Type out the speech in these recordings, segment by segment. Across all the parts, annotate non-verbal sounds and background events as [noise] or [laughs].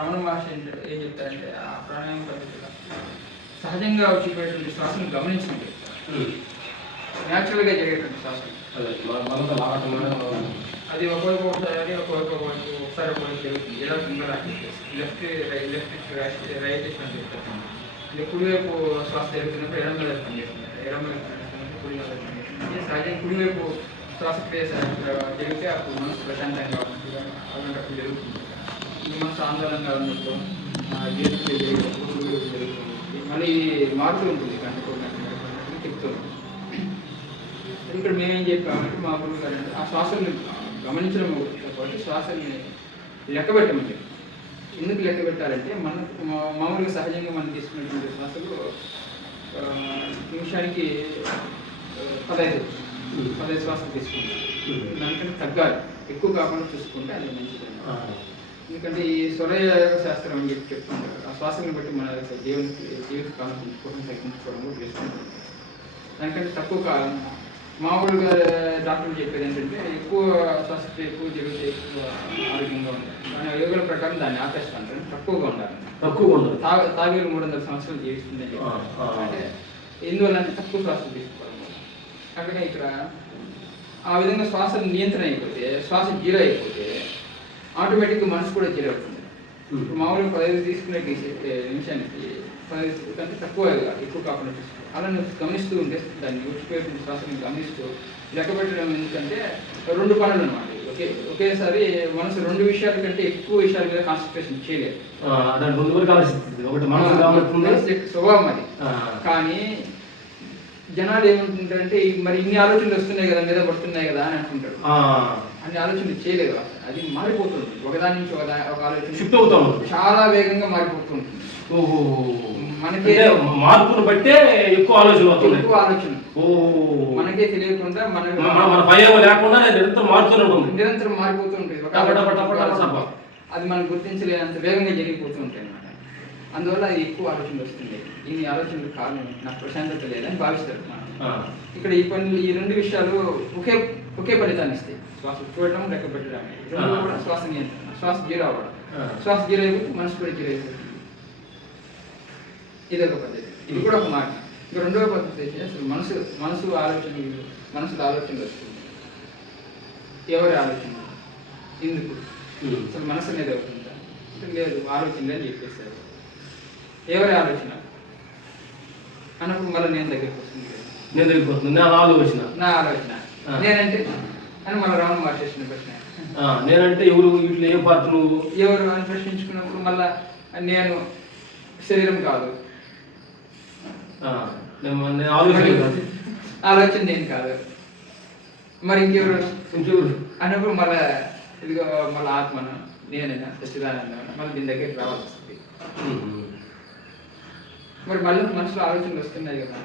రమణ మహర్షి ఏంటంటే ఏం చెప్తారంటే ఆ ప్రాణాయామ పద్ధతిలో సహజంగా వచ్చిపోయేటువంటి శ్వాసను గమనించండి. న్యాచురల్గా జరిగేటువంటి శ్వాసను అదే ఒకవైపు ఒకసారి ఒకవైపు ఒకవైపు ఒకసారి ఒకవైపు జరుగుతుంది. ఎలా ఉందో left right left right right అని చెప్తాను ఇది కుడివైపు శ్వాస జరుగుతున్నప్పుడు ఎడమ వైపు పనిచేస్తుంది. ఎడమ వైపు పనిచేస్తున్నప్పుడు కుడి వైపు పనిచేస్తుంది. ఇది సహజంగా కుడివైపు శ్వాసక్రియ జరిగితే అప్పుడు మనసు ప్రశాంతంగా ఉంటుంది. అలాంటప్పుడు జరుగుతుంది. ఇది మనసు ఆందోళనగా ఉన్నప్పుడు మళ్ళీ మారుతూ ఉంటుంది గంట చెప్తున్నాం ఇక్కడ మేమేం చెప్పామంటే మా గురువు గారు అంటే ఆ శ్వాసని గమనించడం కాబట్టి శ్వాసని లెక్క పెట్టమని ఎందుకు లెక్క పెట్టాలంటే మన మామూలుగా సహజంగా మనం తీసుకునేటువంటి శ్వాసలు నిమిషానికి పదహైదు పదహైదు శ్వాసలు తీసుకుంటాం. దానికంటే తగ్గాలి. ఎక్కువ కాకుండా చూసుకుంటే అది మంచిది. ఎందుకంటే ఈ స్వరయోగ శాస్త్రం అని చెప్పి చెప్తుంటారు. ఆ శ్వాసను బట్టి మన యొక్క జీవన జీవిత కాలం పెంచుకోవడం తగ్గించుకోవడం కూడా చేసుకుంటాం దానికంటే తక్కువ కాలం. మామూలుగా డాక్టర్లు చెప్పేది ఏంటంటే ఎక్కువ శ్వాసక్రియ ఎక్కువ జరిగితే ఎక్కువ ఆరోగ్యంగా ఉండాలి. కానీ యోగుల ప్రకారం దాన్ని ఆపేస్తుంటారు తక్కువగా ఉండాలి. తక్కువ ఉండదు తాగ తాగేలు మూడు వందల సంవత్సరాలు జీవిస్తుందని. అంటే ఎందువల్ల అంటే తక్కువ శ్వాస తీసుకోవడం. అట్లాగే ఇక్కడ ఆ విధంగా శ్వాస నియంత్రణ అయిపోతే శ్వాస జీరో అయిపోతే ఆటోమేటిక్గా మనసు కూడా జీరో అవుతుంది. ఇప్పుడు మామూలుగా పదహైదు తీసుకునే నిమిషానికి పదహైదు కంటే తక్కువ ఎక్కువ కాకుండా అలా నువ్వు గమనిస్తూ ఉంటే దాన్ని ఉచ్చిపోయేటువంటి శ్వాసని గమనిస్తూ లెక్క పెట్టడం ఎందుకంటే రెండు పనులు అనమాట ఒకే ఒకేసారి మనసు రెండు విషయాల కంటే ఎక్కువ విషయాల మీద కాన్సన్ట్రేషన్ చేయలేదు. ఒకటి మనసు స్వభావం అది. కానీ జనాలు ఏమంటుంటారంటే "ఈ మరి ఇన్ని ఆలోచనలు వస్తున్నాయి కదా మీద పడుతున్నాయి కదా అని అనుకుంటారు అన్ని ఆలోచనలు చేయలేదు. అది మారిపోతుంది. ఒకదాని నుంచి ఒక ఒక ఆలోచన షిఫ్ట్ అవుతా ఉంటుంది. చాలా వేగంగా మారిపోతుంది. ఓహో. మనకే మార్పును బట్టే ఎక్కువ ఆలోచన ఎక్కువ ఆలోచన ఓ మనకే తెలియకుండా మన మన భయం లేకుండా నిరంతరం మారుతూనే ఉంటుంది. నిరంతరం మారిపోతూ ఉంటుంది. అది మనం గుర్తించలేనంత వేగంగా జరిగిపోతూ ఉంటాయి అందువల్ల అది ఎక్కువ ఆలోచనలు వస్తుంది ఇన్ని ఆలోచనలు కారణం నాకు ప్రశాంతత లేదని భావిస్తారు మనం. ఇక్కడ ఈ పనులు ఈ రెండు విషయాలు ఒకే ఒకే ఫలితాన్ని ఇస్తాయి. శ్వాస చూడటం లెక్క పెట్టడం. రెండు. కూడా శ్వాస నియంత్రణ శ్వాస జీరో అవ్వడం. శ్వాస జీరో అయిపోతే మనసు కూడా జీరో అయిపోతుంది. ఇది ఒక పద్ధతి. ఇది కూడా ఒక మార్గం. ఇక రెండవ పద్ధతి అయితే అసలు మనసు మనసు ఆలోచన మనసులో ఆలోచనలు వస్తుంది. ఎవరి ఆలోచన ఎందుకు. అసలు మనసు అనేది అవుతుందా? లేదు ఆలోచన అని చెప్పేశారు. ఎవరి ఆలోచన? అన్నప్పుడు మళ్ళీ నేను దగ్గరికి వస్తుంది. నేను వెళ్ళిపోతుంది నా ఆలోచన. నా ఆలోచన. నేనంటే అని మన రామ మార్చేసిన ప్రశ్న. నేనంటే ఎవరు వీటిలో ఏ పార్ట్ నువ్వు? ఎవరు అని ప్రశ్నించుకున్నప్పుడు మళ్ళా నేను శరీరం కాదు. ఆలోచన కాదు. ఆలోచన నేను కాదు. మరి ఇంకెవరు? ఇంకెవరు? అన్నప్పుడు మళ్ళా ఇదిగో మళ్ళీ ఆత్మను నేనైనా సచ్చిదానంద మళ్ళీ దీని దగ్గరికి రావాల్సి వస్తుంది. మరి మళ్ళీ మనసులో ఆలోచనలు వస్తున్నాయి కదా.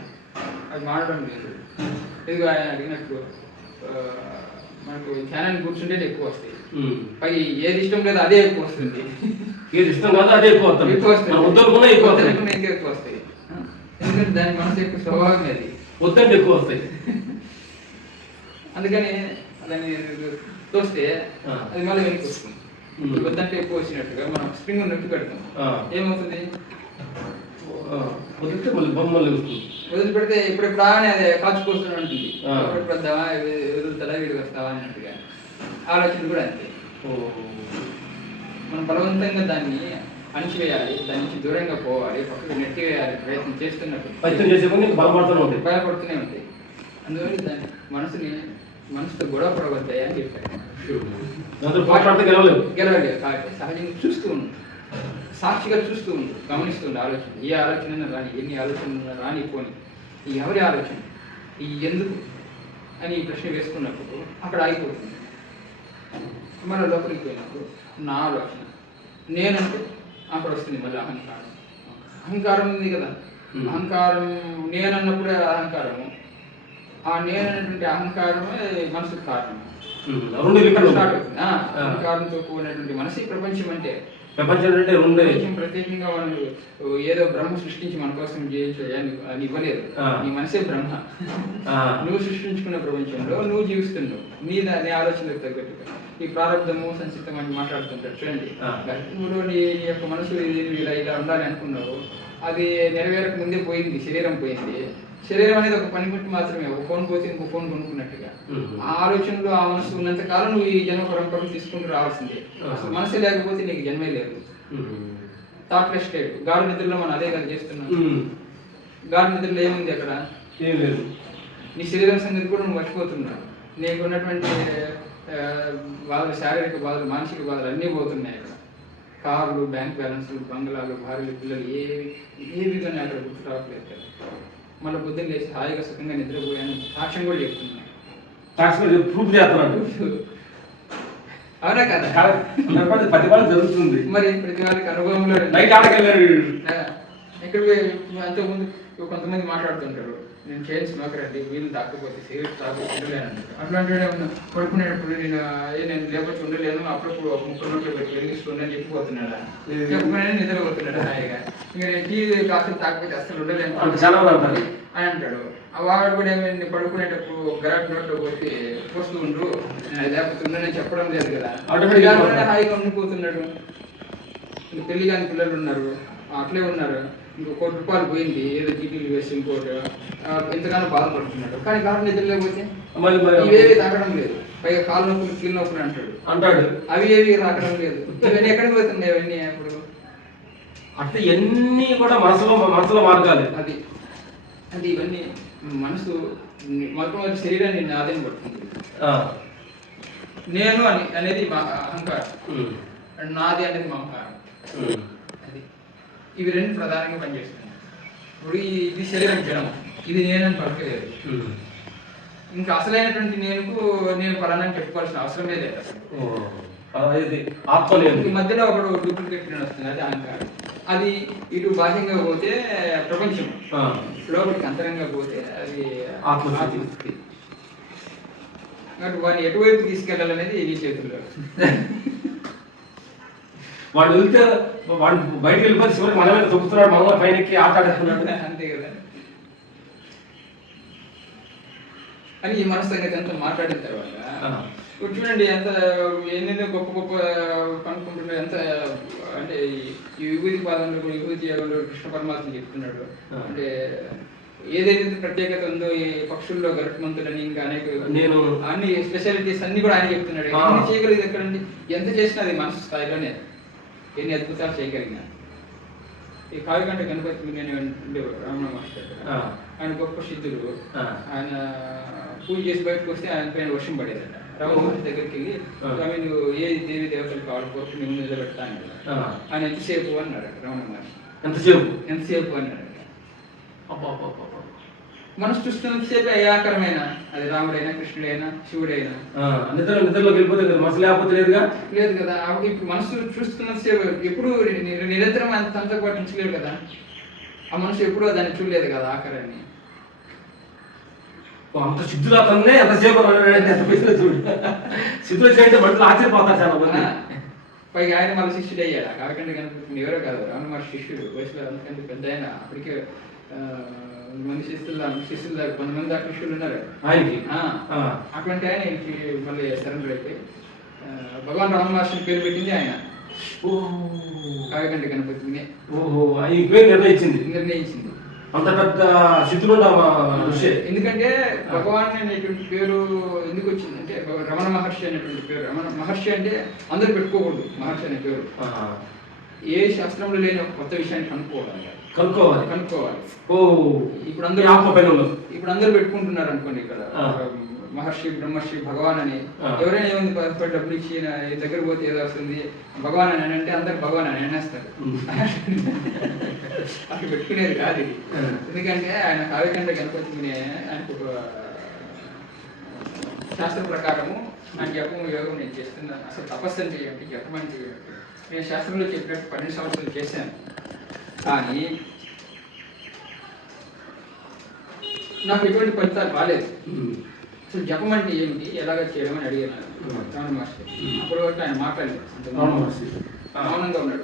అది మారడం లేదు. ఇదిగో ఆయన అడిగినట్టు మనకు ధ్యానాన్ని కూర్చుంటే ఎక్కువ వస్తాయి. పై ఏది ఇష్టం లేదు అదే ఎక్కువ వస్తుంది. ఏది ఇష్టం కాదు అదే ఎక్కువ వస్తుంది. ఎక్కువ వస్తుంది. ఎక్కువ ఎక్కువ వస్తాయి? ఎందుకంటే దాని మనసు ఎక్కువ స్వభావం అది. వద్దంటే ఎక్కువ వస్తాయి. అందుకని దాన్ని తోస్తే. అది మళ్ళీ వెనక్కి వస్తుంది. వద్దంటే ఎక్కువ వచ్చినట్టుగా మనం స్ప్రింగ్ నొక్కి పెడతాం. ఏమవుతుంది? వదిలితే మళ్ళీ బొమ్మలు వస్తుంది వదిలిపెడితే ఇప్పుడు అని అది కాచుకోస్తున్నాడు ఉంటుంది. ఎప్పుడు పెద్దామా వదులుతాడా వీడికి వస్తావా? అన్నట్టుగా. ఆలోచన కూడా అంతే. ఓ. మనం బలవంతంగా దాన్ని అణిచివేయాలి దాని నుంచి దూరంగా పోవాలి పక్కకు నెట్టివేయాలి ప్రయత్నం చేస్తున్నప్పుడు ప్రయత్నం చేసే బలపడుతూనే ఉంటాయి. అందువల్ల దాన్ని మనసుని మనసుతో గొడవ పడవద్దాయి అని చెప్పారు. పోట్లాడితే గెలవలేవు. గెలవలేదు కాబట్టి సహజంగా చూస్తూ ఉండు. సాక్షిగా చూస్తూ ఉండు గమనిస్తూ ఉండు ఆలోచన ఏ ఆలోచన రాని ఎన్ని ఆలోచనలు రాని పోని. ఈ ఎవరి ఆలోచన? ఈ ఎందుకు? అని ఈ ప్రశ్న వేసుకున్నప్పుడు అక్కడ ఆగిపోతుంది. మన లోపలికి పోయినప్పుడు నా ఆలోచన. నేనంటే అక్కడ వస్తుంది మళ్ళీ అహంకారం. అహంకారం ఉంది కదా. అహంకారం నేనన్నప్పుడే అహంకారము. ఆ నేనన్నటువంటి అహంకారమే మనసుకు కారణం. రెండు స్టార్ట్ అవుతుంది అహంకారంతో కూడినటువంటి మనసు ఈ ప్రపంచం అంటే ప్రపంచం అంటే రెండే. ప్రత్యేకంగా వాళ్ళు ఏదో బ్రహ్మ సృష్టించి మన కోసం అని ఇవ్వలేదు. నీ మనసే బ్రహ్మ. నువ్వు సృష్టించుకున్న ప్రపంచంలో నువ్వు జీవిస్తున్నావు. నీ నీ ఆలోచనలకు తగ్గట్టుగా. ఈ ప్రారంభము సంచితం అని మాట్లాడుతుంటారు చూడండి. నువ్వు నీ యొక్క మనసు ఇలా ఇలా ఉండాలి అనుకున్నావు. అది నెరవేరక ముందే పోయింది శరీరం పోయింది. శరీరం అనేది ఒక పనిముట్టు మాత్రమే ఒక ఫోన్ పోతే ఇంకో ఫోన్ కొనుక్కున్నట్టుగా. ఆ ఆలోచనలు ఆ మనసు ఉన్నంత కాలం నువ్వు ఈ జన్మ పరంపరను తీసుకుంటూ రావాల్సిందే. అసలు మనసు లేకపోతే నీకు జన్మే లేదు. థాట్లెస్ స్టేట్ గాఢ నిద్రలో మనం అదే కదా చేస్తున్నాం. గాఢ నిద్రలో ఏముంది అక్కడ? ఏం లేదు. నీ శరీరం సంగతి కూడా నువ్వు మర్చిపోతున్నావు. నీకు ఉన్నటువంటి బాధలు శారీరక బాధలు మానసిక బాధలు అన్నీ పోతున్నాయి అక్కడ. కార్లు బ్యాంక్ బ్యాలెన్స్లు బంగ్లాలు భార్యలు పిల్లలు ఏవి ఏవి కానీ అక్కడ గుర్తు రావట్లేదు కదా. మళ్ళీ పొద్దున్న లేచి హాయిగా సుఖంగా నిద్రపోయాను. సాక్ష్యం కూడా చెప్తున్నాను ప్రూఫ్ చేస్తున్నాడు అవునా కదా? వాళ్ళు జరుగుతుంది. మరి ప్రతి వారికి అనుభవంలో నైట్ ఆడకెళ్ళాడు ఇక్కడ అంతకుముందు కొంతమంది మాట్లాడుతుంటారు. నేను చైన్ స్మోకర్ అండి వీళ్ళు తాకపోతే సిగరెట్ తాకపోతే ఉండలేను అట్లాంటి పడుకునేటప్పుడు నేను ఏ నేను లేకపోతే ఉండలేను అప్పుడప్పుడు ఒక ముక్కలు నోట్లో పెట్టి వెలిగిస్తుంది అని చెప్పిపోతున్నాడా? లేదు. చెప్పగానే నిద్రపోతున్నాడు హాయిగా? ఇంకా నేను టీ కాఫీ తాకపోతే అసలు ఉండలేను. అని అంటాడు. వాడు కూడా ఏమైంది పడుకునేటప్పుడు గరాట్ నోట్లో పోసి పోస్తూ ఉండ్రు నేను అది లేకపోతే ఉండనని చెప్పడం లేదు కదా. హాయిగా ఉండిపోతున్నాడు. పెళ్ళి కాని పిల్లలు ఉన్నారు అట్లే ఉన్నారు. ఇంకో కోటి రూపాయలు పోయింది ఏదో చీటీలు వేసి ఇంకోటి ఎంతగానో బాధపడుతున్నాడు. కానీ గాఢ నిద్ర లేకపోతే ఇవేవి తాగడం లేదు. పైగా కాలు నొప్పులు కీళ్ళ నొప్పులు అంటాడు. అంటాడు. అవి ఏవి తాగడం లేదు. ఇవన్నీ ఎక్కడికి పోతున్నాయి ఇవన్నీ అప్పుడు అంటే ఎన్ని కూడా మనసులో మనసులో మార్గాలి. అది. అంటే ఇవన్నీ మనసు మొట్టమొదటి శరీరాన్ని ఆదాయం పడుతుంది. ఆ. నేను అని అనేది మా అహంకారం. నాది అనేది మమకారం ఉమ్. ఇవి రెండు ప్రధానంగా పనిచేస్తున్నాయి. ఇప్పుడు ఇది శరీరం జడం ఇది నేనని పలకలేదు. ఉమ్. ఇంకా అసలైనటువంటి నేనుకు నేను పలానా అని చెప్పుకోవాల్సిన అవసరమే లేదు. అసలు ఈ మధ్యలో ఒకడు డూప్లికేట్ నేను వస్తుంది అది అహంకారం అది ఇటు బాహ్యంగా పోతే ప్రపంచం. లోపలికి అంతరంగా పోతే అది. ఆత్మస్థితి కాబట్టి వాడిని ఎటువైపు తీసుకెళ్ళాలనేది ఈ చేతుల్లో. [laughs] వాడు వెళ్తే వాడు బయటికి వెళ్ళిపోతే చివరికి మన మీద తొక్కుతున్నాడు మన పైన ఎక్కి ఆట ఆడేస్తున్నాడు [laughs] అంతే కదా. అని ఈ మనసు సంగతి అంతా మాట్లాడిన తర్వాత. ఇప్పుడు చూడండి ఎంత ఎన్నెన్నో గొప్ప గొప్ప కనుక్కుంటున్నారు ఎంత అంటే ఈ- విభూతి పాదంలో కూడా విభూతి యోగంలో కృష్ణ పరమాత్మ చెప్తున్నాడు. అంటే ఏదైతే ప్రత్యేకత ఉందో ఈ పక్షుల్లో గరుత్మంతులని ఇంకా అనేక నేను అన్ని స్పెషాలిటీస్ అన్ని కూడా ఆయన చెప్తున్నాడు. చేయగలిగింది ఎక్కడండి? ఎంత చేసినా అది మనసు స్థాయిలోనే. ఎన్ని అద్భుతాలు చేయగలిగిన. ఈ కావికంట గణపతి నేను రమణ మాస్టర్. ఆయన గొప్ప సిద్ధుడు. ఆ. ఆయన పూజ చేసి బయటకు వస్తే ఆయన పైన వర్షం పడేదట. రమణ మహర్షి దగ్గరికి వెళ్ళి. స్వామి నువ్వు ఏ దేవి దేవతలు కావాలి కోరుకు నువ్వు నిలబెడతాను. ఆయన ఎంతసేపు? అన్నాడు రమణ మహర్షి ఎంతసేపు? ఎంతసేపు? అన్నాడు అబ్బా, మనసు చూస్తున్నంతసేపు ఏకారమైన అది రాముడైనా కృష్ణుడైనా శివుడైనా. నిద్ర నిద్రలోకి వెళ్ళిపోతే కదా మనసు లేకపోతే లేదుగా? లేదు కదా అప్పుడు ఇప్పుడు మనసు చూస్తున్నంతసేపు ఎప్పుడు నిరంతరం అంత అంతా పట్టించలేడు కదా. ఆ మనసు ఎప్పుడూ దాన్ని చూడలేదు కదా ఆఖరాన్ని. ఓ, అంత సిద్ధులు అతన్నే ఎంతసేపు చూడు. సిద్ధులు చేయంటే మనుషులు ఆశ్చర్యపోతారు చాలా మంది. పైగా ఆయన మళ్ళీ శిష్యుడు అయ్యాడు కాకుండా కనుక ఎవరో కాదు రావణ మహర్షి శిష్యుడు. వయసులో అందుకంటే పెద్ద ఆయన. అప్పటికే ఆ, మంది శిష్యులు దా- శిష్యులు దాకా కొంతమంది దాకా శిష్యులు ఉన్నారు. ఆయనకి. అటువంటి ఆయన ఇంటికి మళ్ళీ సరెండర్ ఆ, భగవాన్ రామ మహర్షిని పేరు పెట్టింది ఆయన. ఓ. కావ్యకంఠ గణపతిని. ఓహో ఆయన పేరు నిర్ణయించింది? నిర్ణయించింది. అంత పెద్ద ఋషి. ఎందుకంటే భగవాన్ అనేటువంటి పేరు ఎందుకు వచ్చిందంటే రమణ మహర్షి అనేటువంటి పేరు. రమణ మహర్షి అంటే అందరు పెట్టుకోకూడదు మహర్షి అనే పేరు. ఏ శాస్త్రంలో లేని ఒక కొత్త విషయాన్ని కనుక్కోవాలి. కనుక్కోవాలి. కనుక్కోవాలి. ఓ ఇప్పుడు అందరూ ఇప్పుడు అందరూ పెట్టుకుంటున్నారు అనుకోండి ఇక్కడ. మహర్షి బ్రహ్మర్షి భగవాన్ అని. ఎవరైనా ఏముంది డబ్బులు ఇచ్చి దగ్గర పోతే ఏదో వస్తుంది. భగవాన్ అని అంటే అందరు భగవాన్ అని అనేస్తారు. అక్కడ పెట్టుకునేది కాదు. ఎందుకంటే ఆయన కావ్యకండ గణపతిని ఆయనకు శాస్త్ర ప్రకారము ఆయన జపం యోగం నేను చేస్తున్నాను అసలు తపస్సు అంటే ఏంటి జపం అంటే ఏంటి నేను శాస్త్రంలో చెప్పినట్టు పన్నెండు సంవత్సరాలు చేశాను కానీ నాకు ఎటువంటి ఫలితాలు రాలేదు. అసలు జపం అంటే ఏమిటి ఎలాగ చేయడం అని అడిగాను. రమణ మాస్టర్. అప్పటి వరకు ఆయన మాట్లాడలేదు. మౌనంగా ఉన్నాడు.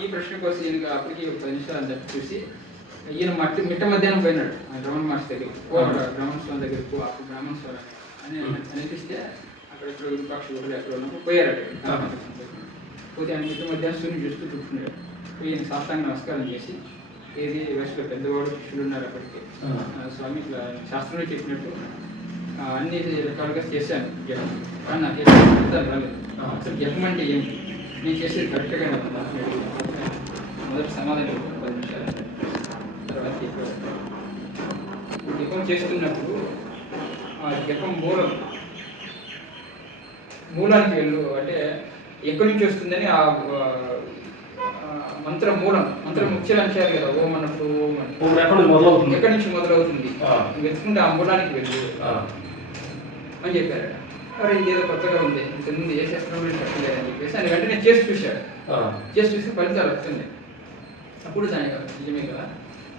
ఈ ప్రశ్న కోసం ఈయన అప్పటికి ఒక పది నిమిషాలు అని చూసి ఈయన మట్టి మిట్ట మధ్యాహ్నం పోయినాడు రమణ మాస్టర్ దగ్గరికి ఆ. బ్రాహ్మణ స్వామి దగ్గరికి పో అప్పుడు బ్రాహ్మణ స్వామి అని అనిపిస్తే ఇక్కడ విరూపాక్ష గురువు ఎక్కడ ఉన్నప్పుడు పోయారట. పోతే ఆయన మిట్ట మధ్యాహ్నం సూర్యుని చూస్తూ కూర్చున్నాడు. పోయి సాష్టాంగ నమస్కారం చేసి ఏది వయసులో పెద్దవాడు శిష్యులు ఉన్నారు అప్పటికి. స్వామి ఇట్లా శాస్త్రంలో చెప్పినట్టు అన్ని రకాలుగా చేశాను జపం. కానీ నాకు ఫలితాలు రాలేదు. అసలు జపం అంటే ఏంటి నేను చేసేది కరెక్ట్గా. మొదటి సమాధానం పది నిమిషాలు. తర్వాత జపం చేస్తున్నప్పుడు ఆ జపం మూలం మూలానికి వెళ్ళు అంటే ఎక్కడి నుంచి వస్తుందని ఆ మంత్ర మూలం మంత్ర ముఖ్య అంశాలు కదా ఓం అన్నప్పుడు ఓం అని. ఎక్కడ నుంచి మొదలవుతుంది? ఎక్కడి నుంచి మొదలవుతుంది? ఆ. నువ్వు వెతుకుంటే ఆ మూలానికి వెళ్ళు. అని చెప్పారు అరే ఇదేదో కొత్తగా ఉంది ఇంతకుముందు ఏ శాస్త్రం చెప్పలేదని చెప్పేసి ఆయన వెంటనే చేసి చూశాడు. చేసి చూస్తే ఫలితాలు వస్తుంది అప్పుడు దాని నిజమే కదా.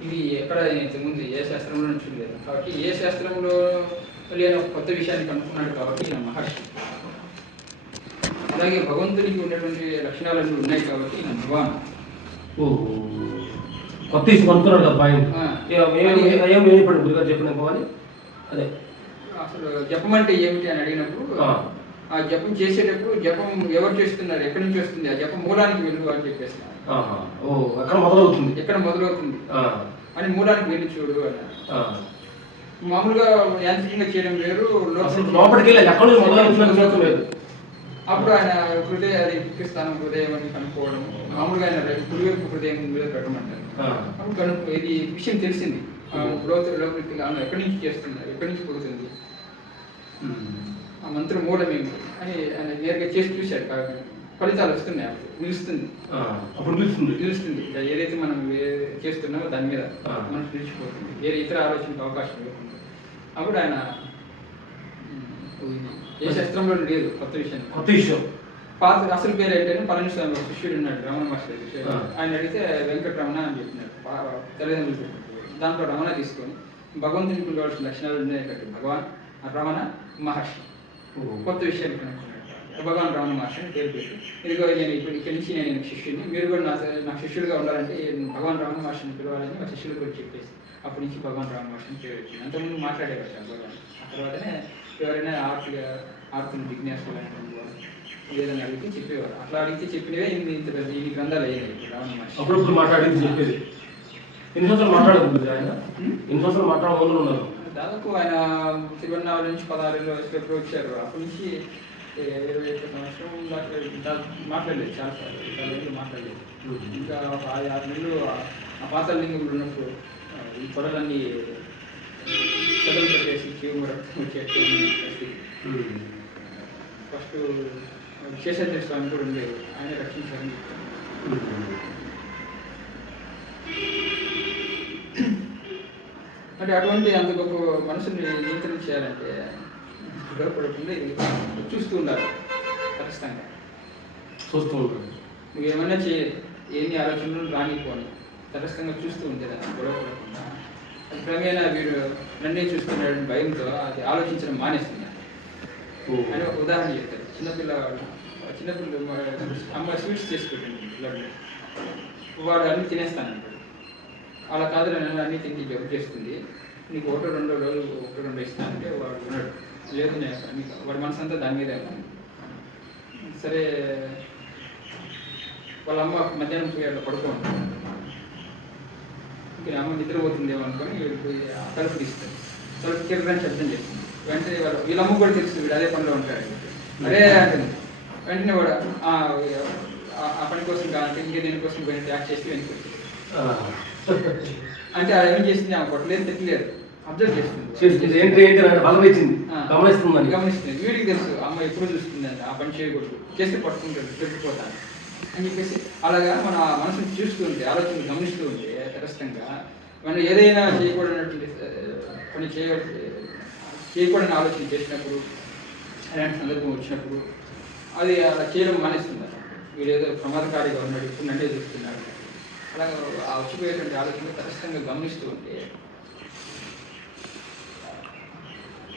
ఇది ఎక్కడ ఇంతకుముందు ఏ శాస్త్రంలో నుంచి చూడలేదు కాబట్టి ఏ శాస్త్రంలో లేని ఒక కొత్త విషయాన్ని కనుక్కున్నాడు కాబట్టి మహర్షి. అలాగే భగవంతునికి ఉన్నటువంటి లక్షణాలన్నీ ఉన్నాయి కాబట్టి భగవాన్ ఓ కొత్త కదా పాయింట్. ఏం ఏం చెప్పాడు గురుగారు చెప్పిన అదే? అసలు జపం అంటే ఏమిటి అని అడిగినప్పుడు ఆ. జపం చేసేటప్పుడు జపం ఎవరు చేస్తున్నారు? ఎక్కడి నుంచి వస్తుంది? ఆ జపం మూలానికి వెళ్ళు అని. ఓ ఎక్కడ మొదలవుతుంది. ఎక్కడ మొదలవుతుంది. అని మూలానికి వెళ్ళి చూడు ఆ. మామూలుగా యాంత్రికంగా చేయడం వేరు లోపలికి వెళ్ళి ఎక్కడ లేదు అప్పుడు ఆయన హృదయ అది ముఖ్య స్థానం హృదయం అని కనుక్కోవడం మామూలుగా ఆయన కుడివైపు హృదయం మీద పెట్టమంటారు. అప్పుడు కనుక్కో ఇది విషయం తెలిసింది. ఎక్కడి నుంచి చేస్తున్నారు? ఎక్కడి నుంచి పుడుతుంది. ఆ మంత్రం మూలం ఏమిటి అని ఆయన నేరుగా చేసి చూశాడు. కాబట్టి ఫలితాలు వస్తున్నాయి అప్పుడు. నిలుస్తుంది. అప్పుడు పిలుస్తుంది నిలుస్తుంది. ఏదైతే మనం చేస్తున్నామో దాని మీద. మనసు నిలిచిపోతుంది. వేరే ఇతర ఆలోచనకు అవకాశం లేకుండా అప్పుడు ఆయన ఏ శాస్త్రంలో లేదు కొత్త విషయం. కొత్త ఇష్యూ పాత అసలు పేరు ఏంటంటే పళనిస్వామి ఒక శిష్యుడు ఉన్నాడు రమణ మాస్టర్. ఆయన అడిగితే వెంకటరమణ అని చెప్పినాడు. తల్లిదండ్రులు. దాంట్లో రమణ తీసుకొని భగవంతునికి ఉండవలసిన లక్షణాలు ఉన్నాయి కాబట్టి భగవాన్ రమణ మహర్షి. కొత్త విషయాలు కనుక్కున్నాడు. భగవాన్ రమణ మహర్షి అని పేరు పెట్టి ఇదిగో నేను ఇప్పుడు ఇక్కడి నుంచి నేను శిష్యుని మీరు కూడా నా నా శిష్యుడిగా ఉండాలంటే భగవాన్ రమణ మహర్షిని పిలవాలని మా శిష్యులు కూడా చెప్పేసి అప్పటి నుంచి భగవాన్ రమణ మహర్షిని పేరు వచ్చింది అంతకుముందు మాట్లాడేవారు భగవాన్ ఆ తర్వాతనే ఎవరైనా ఆర్తిగా ఆర్తిని జిజ్ఞాసులు ఏదైనా అడిగితే చెప్పేవారు. అట్లా అడిగితే చెప్పినవే ఇన్ని ఇంత పెద్ద ఇన్ని గ్రంథాలు అయ్యాయి అప్పుడప్పుడు మాట్లాడేది చెప్పేది. ఎన్ని సంవత్సరాలు మాట్లాడదు ఆయన? ఎన్ని సంవత్సరాలు మాట్లాడ మొదలు ఉన్నారు? దాదాపు ఆయన తిరువన్నామల నుంచి పదహారు వయసులో ఎప్పుడు వచ్చారు. అప్పటి నుంచి ఇరవై ఒక్క సంవత్సరం దాకా మాట్లాడలేదు. చాలా సార్లు ఏళ్ళు మాట్లాడలేదు. ఇంకా ఆరు నెలలు ఆ- పాత లింగంలో ఉన్నప్పుడు ఈ పొరలన్నీ చెదలు పెట్టేసి రక్తం వచ్చేటువంటి పరిస్థితి ఫస్ట్ శేషాద్రి స్వామి కూడా ఉండేది ఆయన రక్షించాలని చెప్తాను అంటే అటువంటి అంత గొప్ప మనసుని నియంత్రణ చేయాలంటే గొడవపడకుండా ఇది చూస్తూ ఉండాలి ఖచ్చితంగా చూస్తూ ఉంటాడు నువ్వేమన్నా చేయ ఏమి ఆలోచనలు రానిపోని తటస్థంగా చూస్తూ ఉండేదాన్ని అది క్రమేణా వీడు నన్నే చూస్తున్నాడని భయంతో అది ఆలోచించడం మానేస్తుంది అని ఒక ఉదాహరణ చెప్తారు చిన్నపిల్లవాడు చిన్నపిల్ల అమ్మ స్వీట్స్ చేసి పెట్టండి పిల్లడు వాడు అన్ని తినేస్తానంటాడు. అలా కాదు నన్ను అన్ని తింటే జబ్బు చేస్తుంది? నీకు ఒకటో రెండో రోజు ఒకటో రెండో ఇస్తానంటే వాడు ఉన్నాడు. లేదు నేను వాడి మనసు అంతా దాని మీదే. సరే వాళ్ళ అమ్మ మధ్యాహ్నం పోయి అట్లా పడుకో ఉంటాడు ఇంకా అమ్మ నిద్రపోతుందేమో అనుకొని వీడు పోయి ఆ తలుపు తీస్తాడు. తలుపు కిరదని శబ్దం చేస్తుంది. వెంటనే వీళ్ళ అమ్మ కూడా తెలుసు వీడు అదే పనిలో ఉంటాడు అరే అంటుంది. వెంటనే వాడు "ఆ, పని కోసం కాదంటే ఇంకే దేనికోసం పోయిన ట్యాక్ చేసి వెనక్కి వచ్చేది. అంటే అది ఏం చేసింది ఆమె కొట్టలేదు తిట్టలేదు అబ్జర్వ్ చేస్తుంది. ఏంటి ఏంటి. గమనిస్తుందని. గమనిస్తుంది. వీడికి తెలుసు అమ్మ ఎప్పుడు చూస్తుంది అంట ఆ పని చేయకూడదు. చేస్తే పట్టుకుంటాడు దొరికిపోతాను అని చెప్పేసి అలాగా మన మనసుని చూస్తూ ఉంటే ఆలోచన గమనిస్తూ ఉంటే తటస్థంగా మనం ఏదైనా చేయకూడనటువంటి పని చేయ చేయకూడని ఆలోచన చేసినప్పుడు అలాంటి సందర్భం వచ్చినప్పుడు అది అలా చేయడం మానేస్తున్నారు వీడు ఏదో ప్రమాదకారిగా ఉన్నాడు ఇప్పుడు నన్నే చూస్తున్నాడు అలాగా ఆ వచ్చిపోయేటువంటి ఆలోచన తటస్థంగా గమనిస్తూ ఉంటే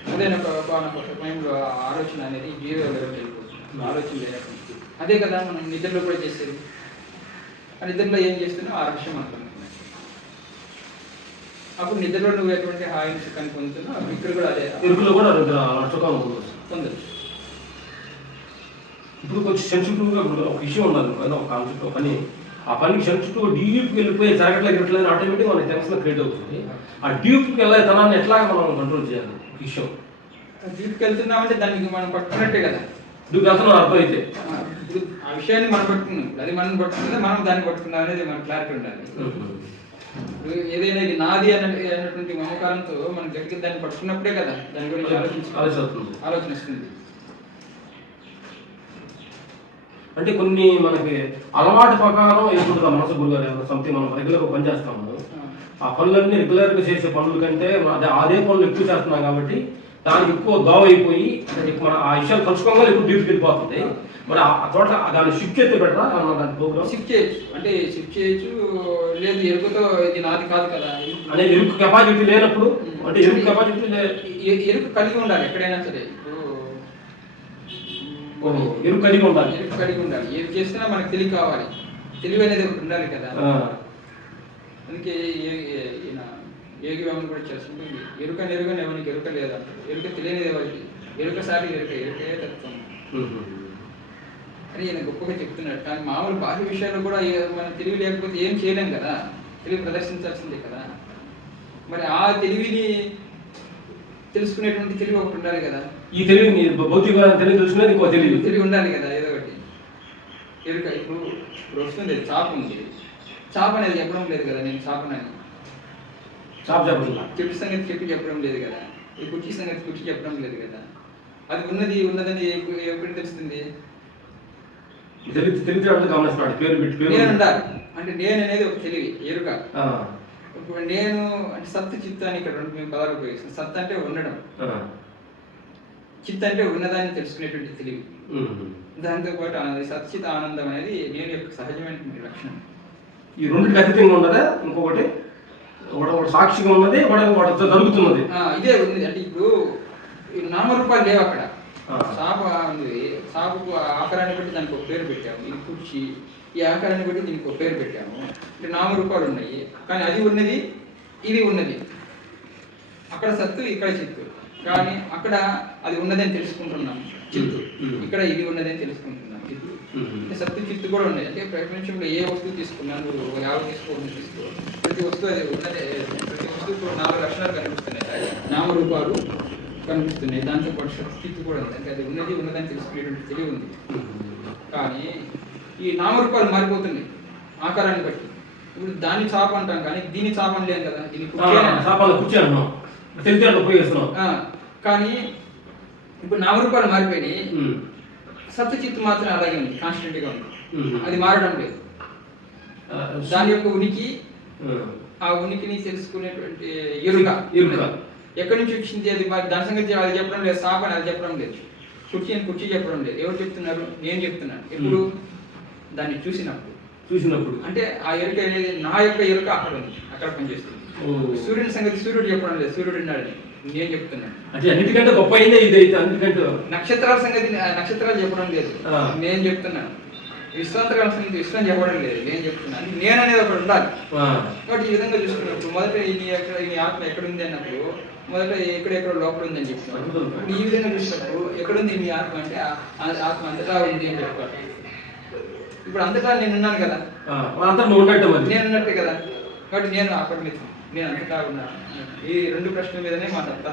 అదే ఒక సమయంలో ఆ ఆలోచన అనేది జీరో లెవెల్కి వెళ్ళిపోతుంది ఆలోచన లేనటువంటి అదే కదా మనం నిద్రలో కూడా చేసేది. ఆ నిద్రలో ఏం చేస్తున్నావు ఆ రహస్యం అనుకున్నాం అప్పుడు నిద్రలో నువ్వు ఎటువంటి హాయిని సుఖాన్ని పొందుతున్నావు ఇక్కడ కూడా అదే ఎరుకులో కూడా సుఖం పొందొచ్చు. ఇప్పుడు కొంచెం సెన్సిటివ్గా ఇప్పుడు ఒక విషయం ఉన్నది ఏదో ఒక కాన్సెప్ట్ పని. ఆ పనికి సెన్సిటివ్ డీప్కి వెళ్ళిపోయి జరగట్లేదు ఇట్లేదు ఆటోమేటిక్ మనకి టెన్షన్ క్రియేట్ అవుతుంది. ఆ డీప్కి వెళ్ళే తనాన్ని ఎట్లా మనం కంట్రోల్ చేయాలి? విషయం. దీనికి వెళ్తున్నామంటే దానికి మనం పట్టుకున్నట్టే కదా. డీప్ వెళ్తున్నా అర్థం అయితే విషయాన్ని మనం పట్టుకున్నాం. అది మనం పట్టుకుంటే మనం దాన్ని పట్టుకున్నాం అనేది మనకు క్లారిటీ ఉండాలి. ఏదైనా ఇది నాది అన్న అన్నటువంటి మమకారంతో మనం దగ్గర దాన్ని పట్టుకున్నప్పుడే కదా దాని గురించి ఆలోచించి ఆలోచన వస్తుంది అంటే కొన్ని మనకి అలవాటు ప్రకారం వేసుకుంటారు మనసు గురుగారు సంథింగ్ మనం రెగ్యులర్గా పని చేస్తాము ఆ. పనులన్నీ రెగ్యులర్గా చేసే పనుల కంటే అదే అదే పనులు ఎక్కువ చేస్తున్నాం కాబట్టి దానికి ఎక్కువ దోవ అయిపోయి అంటే మన ఆ విషయాలు తలుచుకోగానే ఎక్కువ డీప్కి వెళ్ళిపోతుంది. మరి ఆ చోట దాన్ని షిఫ్ట్ చేస్తే బెటరా దాని ప్రోగ్రామ్ షిఫ్ట్ చేయొచ్చు. అంటే షిఫ్ట్ చేయొచ్చు లేదు ఎరుకతో ఇది నాది కాదు కదా. అనే ఎరుకు కెపాసిటీ లేనప్పుడు అంటే ఎరుకు కెపాసిటీ ఎరుక కలిగి ఉండాలి ఎక్కడైనా సరే. ఎరుకు కలిగి ఉండాలి. ఎరుక కలిగి ఉండాలి. ఏది చేసినా మనకు తెలివి కావాలి. తెలివి అనేది ఒకటి ఉండాలి కదా. అందుకే వేమన్ కూడా చేస్తుంటుంది ఎరుక నెరుగని ఎవరికి ఎరుక లేదంటారు ఎరుక తెలియనిది ఎవరికి ఎరుక సాటి ఎరుక ఎరుకే తత్వం. అని ఈయన గొప్పగా చెప్తున్నాడు. కానీ మామూలు బాహ్య విషయాల్లో కూడా మనం తెలివి లేకపోతే ఏం చేయలేం కదా? తెలివి ప్రదర్శించాల్సిందే కదా? మరి ఆ తెలివిని తెలుసుకునేటువంటి తెలివి ఒకటి ఉండాలి కదా? ఈ తెలివి భౌతిక తెలివి తెలుసుకునేది ఇంకో తెలివి. తెలివి ఉండాలి కదా ఏదో ఒకటి. ఎరుక ఇప్పుడు ఇప్పుడు వస్తుంది చాప ఉంది. చాప అనేది చెప్పడం లేదు కదా నేను చాపనని. చెట్టు సంగతి చెట్టు చెప్పడం లేదు కదా. ఈ కుర్చీ సంగతి కుర్చీ చెప్పడం లేదు కదా. అది ఉన్నది ఉన్నదని ఎప్పు- ఎప్పుడు తెలుస్తుంది? తెలివి తెలివితేటలు గమనిస్తున్నాడు పేరు పెట్టి పేరు నేను ఉండాలి. అంటే నేను అనేది ఒక తెలివి ఎరుక. ఇప్పుడు నేను అంటే సత్తు చిత్త అని ఇక్కడ రెండు మేము పదాలు ఉపయోగిస్తాం. సత్ అంటే ఉండడం. ఆ, చిత్ అంటే ఉన్నదాన్ని తెలుసుకునేటువంటి తెలివి. దాంతో పాటు ఆనంద సచ్చిత ఆనందం అనేది నేను యొక్క సహజమైనటువంటి లక్షణం. ఈ రెండింటికి అతీతంగా ఉన్నదా ఇంకొకటి? ఒకటి సాక్షిగా ఉన్నది ఒకటి ఒకటి జరుగుతున్నది. ఇదే ఉంది. అంటే ఇప్పుడు ఈ నామరూపాలు లేవు అక్కడ. చాప ఉంది. ఆ ఆకారాన్ని బట్టి దానికి ఒక పేరు పెట్టాము. ఇది కుర్చీ ఈ ఆకారాన్ని బట్టి దీనికి ఒక పేరు పెట్టాము. అంటే నామరూపాలు ఉన్నాయి. కానీ అది ఉన్నది ఇది ఉన్నది. అక్కడ సత్తు ఇక్కడ చిత్తు. కానీ అక్కడ అది ఉన్నదని తెలుసుకుంటున్నాం. చిత్తు. ఇక్కడ ఇది ఉన్నదని తెలుసుకుంటున్నాం. చిత్తు ఉమ్. అంటే సత్తు చిత్తు కూడా ఉన్నాయి. అంటే ప్రపంచంలో ఏ వస్తువు తీసుకున్నా నువ్వు యాభై తీసుకోవడం తీసుకో. ప్రతి వస్తువు అది ఉన్నదే. ప్రతి వస్తువుకు నాలుగు లక్షణాలు కనిపిస్తున్నాయి. నామరూపాలు కనిపిస్తున్నాయి. దాంతో పాటు శక్తి కూడా ఉంది. అంటే అది ఉన్నది ఉన్నదని తెలుసుకునేటువంటి తెలివి ఉంది. కానీ ఈ నామరూపాలు మారిపోతున్నాయి. ఆకారాన్ని బట్టి. ఇప్పుడు దాన్ని చాప అంటాం కానీ దీన్ని చాప అనలేం కదా. దీన్ని కుర్చీ కానీ ఇప్పుడు నామరూపాలు మారిపోయినాయి. ఉమ్. సత్తు చిత్తు మాత్రం అలాగే ఉంది కాన్స్టెంట్గా ఉంది. అది మారడం లేదు. దాని యొక్క ఉనికి. ఆ. ఉనికిని తెలుసుకునేటువంటి ఎరుక. ఎరుక. ఎక్కడి నుంచి వచ్చింది? అది దాని సంగతి అది చెప్పడం లేదు సాప అని అది చెప్పడం లేదు. కుర్చీ అని కుర్చీ చెప్పడం లేదు. ఎవరు చెప్తున్నారు? నేను చెప్తున్నాను. ఎప్పుడు దాన్ని చూసినప్పుడు. చూసినప్పుడు. అంటే ఆ ఎరుక అనేది నా యొక్క ఎరుక అక్కడ ఉంది అక్కడ పనిచేస్తుంది. సూర్యుని సంగతి సూర్యుడు చెప్పడం లేదు సూర్యుడు ఉన్నాడని నేను చెప్తున్నాను. అంటే అన్నిటికంటే గొప్ప అయిందే ఇది అయితే అన్నిటికంటే. నక్షత్రాల సంగతి నక్షత్రాలు చెప్పడం లేదు. నేను చెప్తున్నాను. విశ్వాంతరాల సంగతి విశ్వం చెప్పడం లేదు నేను చెప్తున్నాను. నేను అనేది ఒకటి ఉండాలి. కాబట్టి ఈ విధంగా చూసుకున్నప్పుడు మొదట ఇది ఎక్కడ ఈ ఆత్మ ఎక్కడ ఉంది అన్నప్పుడు మొదట ఎక్కడెక్కడ లోపల ఉందని చెప్తున్నాను. ఈ విధంగా చూసినప్పుడు ఎక్కడుంది మీ ఆత్మ అంటే ఆత్మ అంతటా ఉంది అని చెప్పాలి. ఇప్పుడు అంతటా నేను ఉన్నాను కదా. నువ్వు ఉన్నట్టు మరి. నేను ఉన్నట్టే కదా. కాబట్టి నేను అపరిమితం నేను అంతటా ఉన్నాను. ఈ రెండు ప్రశ్నల మీదనే మా అదంతా